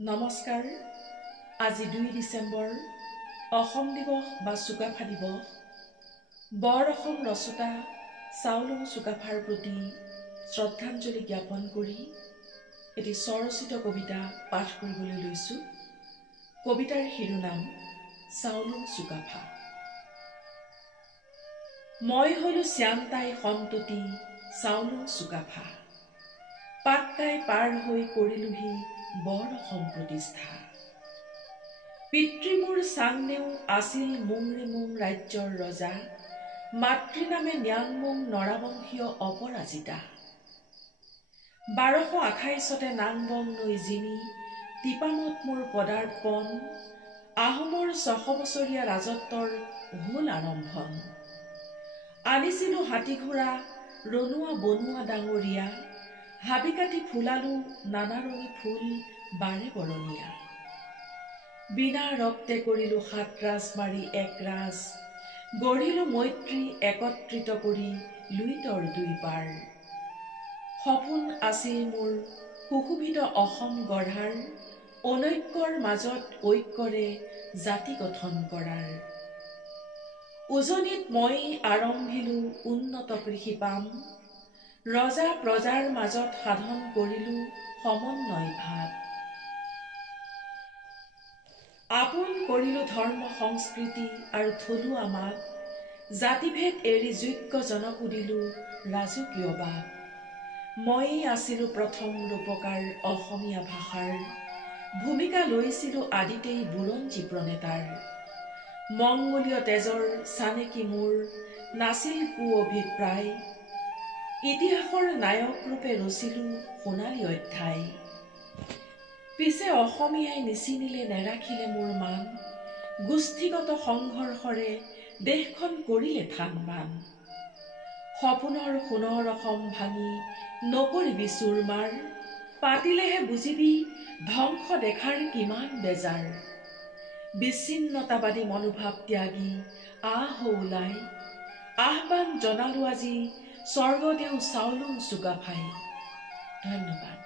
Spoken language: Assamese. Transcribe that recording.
নমস্কাৰ। আজি 2 ডিচেম্বৰ অসম দিৱস বা চুকাফা দিৱস। বৰ অসম ৰচোতা চাওলুং চুকাফাৰ প্ৰতি শ্ৰদ্ধাঞ্জলি জ্ঞাপন কৰি এটি স্বৰচিত কবিতা পাঠ কৰিবলৈ লৈছোঁ। কবিতাৰ শিৰোনাম চাওলুং চুকাফা। মই হলো শ্যামতাই সন্ততি চাওলুং চুকাফা, পাটকাই পাৰ হৈ কৰিলোহি বৰ অসম প্ৰতিষ্ঠা। পিতৃ মোৰ চাংনেও আছিল মুংৰিমুং ৰাজ্যৰ ৰজা, মাতৃ নামে ন্যাংমুং নৰাবংশীয় অপৰাজিতা। 1228 নাংবং নৈ জিমি তিপামত মোৰ পদাৰ্পণ, আহোমৰ 600 বছৰীয়া ৰাজত্বৰ হল আৰম্ভণ। আনিছিলো হাতী ঘোঁৰা ৰণুৱা বনুৱা ডাঙৰীয়া, হাবি কাটি ফুলালো নানা ৰঙী ফুল বাৰে বৰণীয়া। বিনা ৰক্তে কৰিলো 7 ৰাজ মাৰি 1 ৰাজ, গঢ়িলো মৈত্ৰী একত্ৰিত কৰি লুইতৰ 2 পাৰ। সপোন আছিল মোৰ সুশোভিত অসম গঢ়াৰ, অনৈক্যৰ মাজত ঐক্যৰে জাতি গঠন কৰাৰ। উজনিত মই আৰম্ভিলো উন্নত কৃষি পাম, ৰজা প্ৰজাৰ মাজত সাধন কৰিলো সমন্বয় ভাৱ। আপোন কৰিলো ধৰ্ম সংস্কৃতি আৰু থলুৱা মাপ, জাতিভেদ এৰি যোগ্য জনকো দিলো ৰাজকীয় বাপ। ময়েই আছিলো প্ৰথম ৰূপকাৰ অসমীয়া ভাষাৰ, ভূমিকা লৈছিলো আদিতেই বুৰঞ্জী প্ৰণেতাৰ। মংগোলীয় তেজৰ চানেকি মোৰ নাছিল কু অভিপ্ৰায়, ইতিহাসৰ নায়ক ৰূপে ৰচিলো সোণালী অধ্যায়। পিছে অসমীয়াই নিচিনিলে নেৰাখিলে মোৰ মান, গোষ্ঠীগত সংঘৰ্ষৰে দেশখন কৰিলে থান বান। সপোনৰ সোণৰ অসম ভাঙি নকৰিবি চুৰমাৰ, পাতিলেহে বুজিবি ধ্বংস দেখাৰ কিমান বেজাৰ। বিচ্ছিন্নতাবাদী মনোভাৱ ত্যাগী আহ ওলাই, আহ্বান জনালো আজি স্বৰ্গদেউ চাওলুং চুকাফাই। ধন্যবাদ।